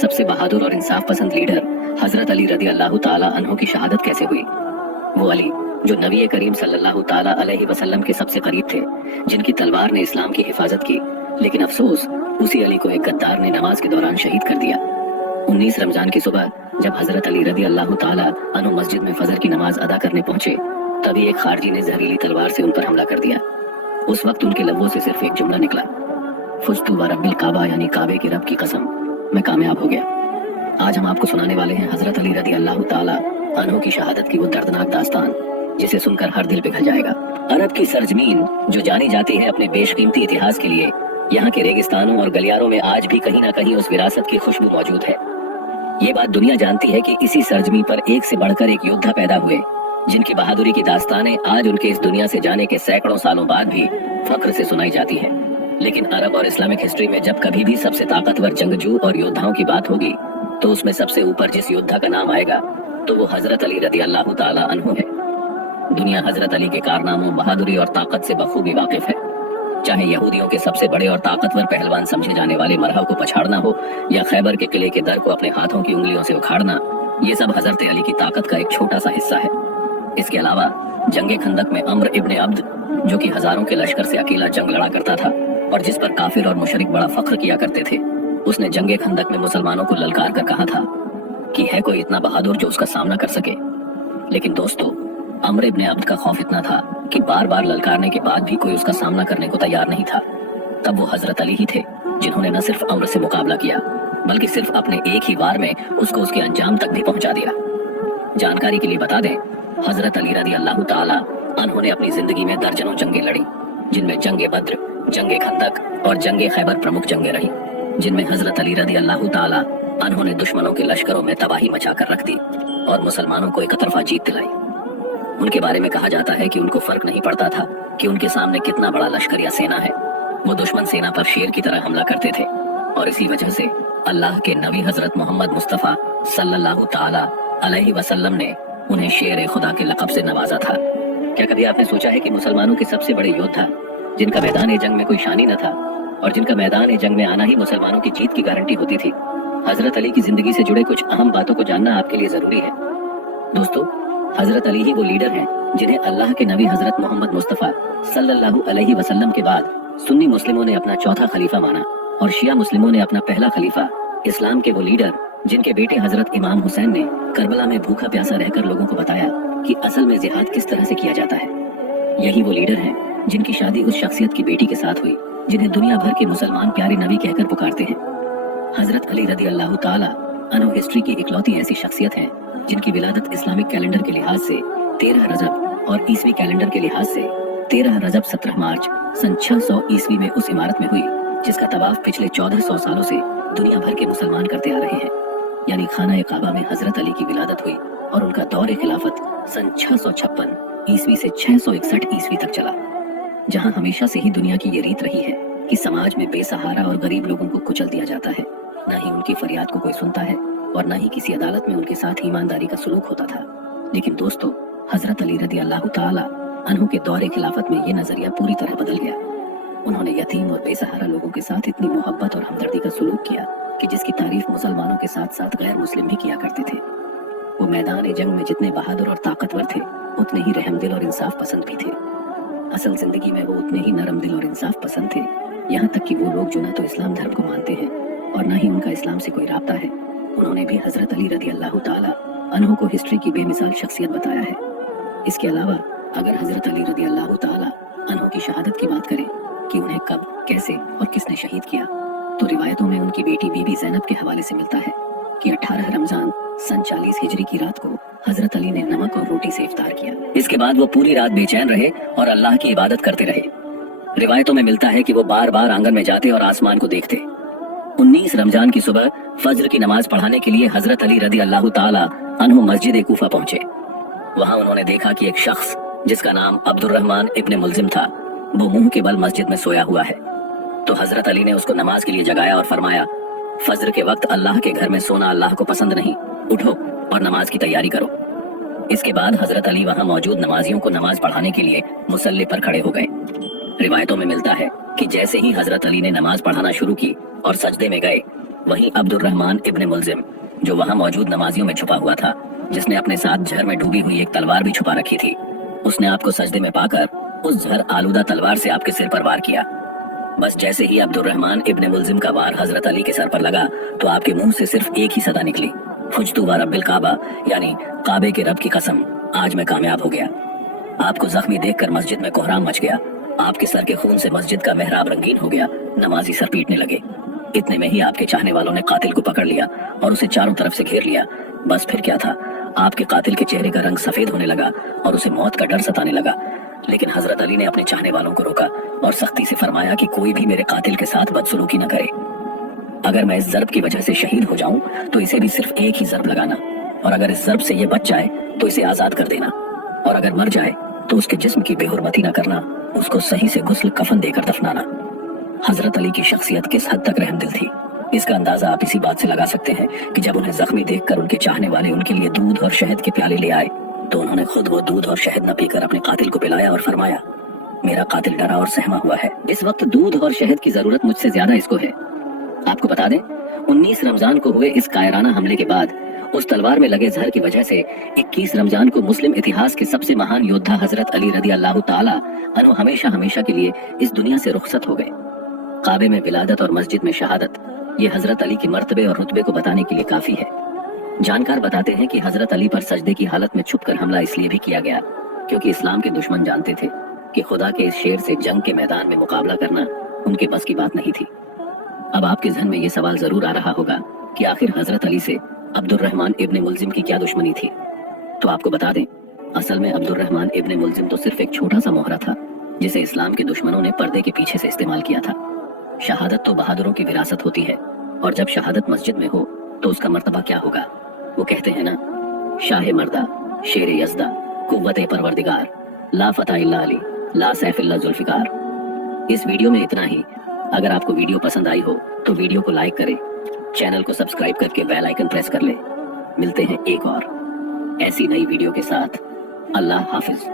सबसे बहादुर और इंसाफ पसंद लीडर हजरत अली रदी अल्लाह ताला अन्हो की शहादत कैसे हुई। वो अली जो नबी करीम सल्लल्लाहु ताला अलैहि वसल्लम के सबसे करीब थे, जिनकी तलवार ने इस्लाम की हिफाजत की, लेकिन अफसोस उसी अली को एक गद्दार ने नमाज के दौरान शहीद कर दिया। 19 रमजान की सुबह जब हजरत अली रदी अल्लाह ताला अन्हु मस्जिद में फजर की नमाज अदा करने पहुंचे, तभी एक खारजी ने जहरीली तलवार से उन पर हमला कर दिया। उस वक्त उनके लबों से सिर्फ एक जुमला निकला, फुज़्तु व रब्बिल काबा, यानी काबे के रब की कसम, मैं कामयाब हो गया। आज हम आपको सुनाने वाले हैं हजरत अली रदी अल्लाह ताला अन्हु की शहादत की वो दर्दनाक दास्तान, जिसे सुनकर हर दिल पिघल जाएगा। अरब की सरजमीन जो जानी जाती है अपने बेशकीमती इतिहास के लिए, यहाँ के रेगिस्तानों और गलियारों में आज भी कहीं ना कहीं उस विरासत की खुशबू मौजूद है। ये बात दुनिया जानती है कि इसी सरजमीन पर एक से बढ़कर एक योद्धा पैदा हुए, जिनकी बहादुरी की दास्तानें आज उनके इस दुनिया से जाने के सैकड़ों सालों बाद भी फख्र से सुनाई जाती है। लेकिन अरब और इस्लामिक हिस्ट्री में जब कभी भी सबसे ताकतवर जंगजू और योद्धाओं की बात होगी, तो उसमें सबसे ऊपर जिस योद्धा का नाम आएगा तो वो हजरत अली रदी अल्लाह ताला अन्हु है। दुनिया हजरत अली के कारनामों, बहादुरी और ताकत से बखूबी वाकिफ है। चाहे यहूदियों के सबसे बड़े और ताकतवर पहलवान समझे जाने वाले मरहब को पछाड़ना हो, या खैबर के किले के दर को अपने हाथों की उंगलियों से उखाड़ना, ये सब हजरत अली की ताकत का एक छोटा सा हिस्सा है। इसके अलावा जंगे खंदक में अम्र इब्ने अब्द, जो कि हजारों के लश्कर से अकेला जंग लड़ा करता था और जिस पर काफिर और मुशरिक बड़ा फख्र किया करते थे, उसने जंगे खंदक में मुसलमानों को ललकार कर कहा था कि है कोई इतना बहादुर जो उसका सामना कर सके। लेकिन दोस्तों, अम्र इब्ने अब्द का खौफ इतना था कि बार बार ललकारने के बाद भी कोई उसका सामना करने को तैयार नहीं था। तब वो हजरत अली ही थे जिन्होंने न सिर्फ अम्र से मुकाबला किया, बल्कि सिर्फ अपने एक ही वार में उसको उसके अंजाम तक भी पहुंचा दिया। जानकारी के लिए बता दें, हजरत अली रदी अल्लाह ताला अन्हु ने अपनी जिंदगी में दर्जनों जंगें लड़ी, जिनमें जंगे बद्र, जंगे खंदक और जंगे खैबर प्रमुख जंगें रही, जिनमें हजरत अली रदी अल्लाह ताला अन्हु ने दुश्मनों के लश्करों में तबाही मचा कर रख दी और मुसलमानों को एक तरफा जीत दिलाई। उनके बारे में कहा जाता है कि उनको फर्क नहीं पड़ता था कि उनके सामने कितना बड़ा लश्कर या सेना है, वो दुश्मन सेना पर शेर की तरह हमला करते थे। और इसी वजह से अल्लाह के नबी हजरत मोहम्मद मुस्तफ़ा सल्लल्लाहु ताला अलैहि वसल्लम ने उन्हें शेर खुदा के लक़ब से नवाजा था। क्या कभी आपने सोचा है कि मुसलमानों के सबसे बड़े योद्धा, जिनका मैदान जंग में कोई शानी न था और जिनका मैदान जंग में आना ही मुसलमानों की जीत की गारंटी होती थी, हजरत अली की जिंदगी से जुड़े कुछ अहम बातों को जानना आपके लिए जरूरी है। दोस्तों, हजरत अली ही वो लीडर हैं जिन्हें अल्लाह के नबी हजरत मोहम्मद मुस्तफ़ा सल्लल्लाहु अलैहि वसल्लम के बाद सुन्नी मुस्लिमों ने अपना चौथा खलीफा माना और शिया मुस्लिमों ने अपना पहला खलीफा। इस्लाम के वो लीडर जिनके बेटे हजरत इमाम हुसैन ने करबला में भूखा प्यासा रहकर लोगों को बताया कि असल में जिहाद किस तरह से किया जाता है। यही वो लीडर हैं जिनकी शादी उस शख्सियत की बेटी के साथ हुई जिन्हें दुनिया भर के मुसलमान प्यारे नबी कहकर पुकारते हैं। हजरत अली रदी अल्लाह ताला अन्हु हिस्ट्री की इकलौती ऐसी शख्सियत है जिनकी विलादत इस्लामिक कैलेंडर के लिहाज से 13 रजब और ईसवी कैलेंडर के लिहाज से 13 रजब 17 मार्च सन 600 ईस्वी में उस इमारत में हुई जिसका तवाफ पिछले 1400 सालों से दुनिया भर के मुसलमान करते आ रहे हैं। यानी खाना काबा में हजरत अली की विलादत हुई और उनका दौर खिलाफत सन 656 ईस्वी से 661 ईस्वी तक चला, जहां हमेशा से ही दुनिया की ये रीत रही है कि समाज में बेसहारा और गरीब लोगों को कुचल दिया जाता है। न ही उनकी फरियाद को कोई सुनता है और न ही किसी अदालत में उनके साथ ईमानदारी का सलूक होता था। लेकिन दोस्तों, हजरत अली रदी अल्लाह ताला अन्हु के दौर खिलाफत में ये नजरिया पूरी तरह बदल गया। उन्होंने यतीम और बेसहारा लोगों के साथ इतनी मोहब्बत और हमदर्दी का सलूक किया कि जिसकी तारीफ मुसलमानों के साथ साथ गैर मुस्लिम भी किया करते थे। वो मैदान जंग में जितने बहादुर और ताकतवर थे, उतने ही रहमदिल और इंसाफ पसंद भी थे। असल जिंदगी में वो उतने ही नरम दिल और इंसाफ पसंद थे। यहाँ तक कि वो लोग जो ना तो इस्लाम धर्म को मानते हैं और ना ही उनका इस्लाम से कोई राब्ता है, उन्होंने भी हजरत अली रदी अल्लाह ताला अन्हु को हिस्ट्री की बेमिसाल शख्सियत बताया है। इसके अलावा अगर हजरत अली रदी अल्लाह ताला अन्हु की शहादत की बात करें कि उन्हें कब, कैसे और किसने शहीद किया, तो रिवायतों में उनकी बेटी बीबी ज़ैनब के हवाले से मिलता है कि 18 रमजान सन 40 हिजरी की रात को हजरत अली ने नमक और रोटी से इफ्तार किया। इसके बाद वो पूरी रात बेचैन रहे और अल्लाह की इबादत करते रहे। रिवायतों में मिलता है कि वो बार बार आंगन में जाते और आसमान को देखते। 19 रमजान की सुबह फज्र की नमाज पढ़ाने के लिए हजरत अली रदी अल्लाह ताला अन्हु मस्जिद कूफा पहुंचे। वहां उन्होंने देखा कि एक शख्स जिसका नाम अब्दुर्रहमान इब्ने मुल्जिम था, वो मुंह के बल मस्जिद में सोया हुआ है। तो हजरत अली ने उसको नमाज के लिए जगाया और फरमाया, फज्र के वक्त अल्लाह के घर में सोना अल्लाह को पसंद नहीं, उठो और नमाज की तैयारी करो। इसके बाद हजरत अली वहां मौजूद नमाजियों को नमाज पढ़ाने के लिए मुसल्ले पर खड़े हो गए। रिवायतों में मिलता है कि जैसे ही हजरत अली ने नमाज पढ़ाना शुरू की और सजदे में गए, वहीं अब्दुर्रहमान इब्न मुलजिम, जो वहां मौजूद नमाजियों में छुपा हुआ था, जिसने अपने साथ झर में डूबी हुई एक तलवार भी छुपा रखी थी, उसने आपको सजदे में पाकर उस झर आलूदा तलवार से आपके सिर पर वार किया। बस जैसे ही अब्दुर्रहमान इब्न मुलजिम का वार हजरत अली के सर पर लगा तो आपके मुंह से सिर्फ एक ही सदा निकली, फुजतु व रब्बिल काबा, यानी काबे के रब की कसम, आज मैं कामयाब हो गया। आपको जख्मी देखकर मस्जिद में कोहराम मच गया। आपके सर के खून से मस्जिद का मेहराब रंगीन हो गया। नमाजी सर पीटने लगे। इतने में ही आपके चाहने वालों ने कातिल को पकड़ लिया और उसे चारों तरफ से घेर लिया। बस फिर क्या था, आपके कातिल के चेहरे का रंग सफेद होने लगा और उसे मौत का डर सताने लगा। लेकिन हजरत अली ने अपने चाहने वालों को रोका और सख्ती से फरमाया कि कोई भी मेरे कातिल के साथ बदसलूकी न करे। अगर मैं इस जर्ब की वजह से शहीद हो जाऊं तो इसे भी सिर्फ एक ही जर्ब लगाना, और अगर इस जर्ब से ये बच जाए तो इसे आजाद कर देना, और अगर मर जाए तो उसके जिस्म की बेहुरमती न करना, उसको सही से गुस्ल कफन देकर दफनाना। हजरत अली की शख्सियत किस हद तक रहमदिल थी, इसका अंदाजा आप इसी बात से लगा सकते हैं कि जब उन्हें जख्मी देखकर उनके चाहने वाले उनके लिए दूध और शहद के प्याले ले आए तो उन्होंने खुद वो दूध और शहद न पीकर अपने कातिल को पिलाया और फरमाया, मेरा कातिल डरा और सहमा हुआ है। इस वक्त दूध और शहद की जरूरत मुझसे ज्यादा इसको है। आपको बता दें, 19 रमजान को हुए इस कायराना हमले के बाद उस तलवार में लगे जहर की वजह से 21 रमजान को मुस्लिम इतिहास के सबसे महान योद्धा हजरत अली रदी अल्लाह ताला अन्हु हमेशा हमेशा के लिए इस दुनिया से रुखसत हो गए। काबे में विलादत और मस्जिद में शहादत, ये हजरत अली के मर्तबे और रुतबे को बताने के लिए काफी है। जानकार बताते हैं कि हजरत अली पर सजदे की हालत में छुपकर हमला इसलिए भी किया गया क्योंकि इस्लाम के दुश्मन जानते थे कि खुदा के इस शेर से जंग के मैदान में मुकाबला करना उनके बस की बात नहीं थी। अब आपके जहन में ये सवाल जरूर आ रहा होगा कि आखिर हजरत अली से अब्दुर्रहमान इब्न मुलजिम की क्या दुश्मनी थी। तो आपको बता दें, असल में अब्दुर्रहमान इब्न मुलजिम तो सिर्फ एक छोटा सा मोहरा था जिसे इस्लाम के दुश्मनों ने पर्दे के पीछे से इस्तेमाल किया था। शहादत तो बहादुरों की विरासत होती है, और जब शहादत मस्जिद में हो तो उसका मर्तबा क्या होगा। वो कहते हैं ना, शाह मर्दा शेर यज़दा कुव्वत परवरदिगार ला फता इल्ला अली ला सैफ इल्ला जुल्फिकार। इस वीडियो में इतना ही। अगर आपको वीडियो पसंद आई हो तो वीडियो को लाइक करें, चैनल को सब्सक्राइब करके बेल आइकन प्रेस कर ले। मिलते हैं एक और ऐसी नई वीडियो के साथ। अल्लाह हाफिज।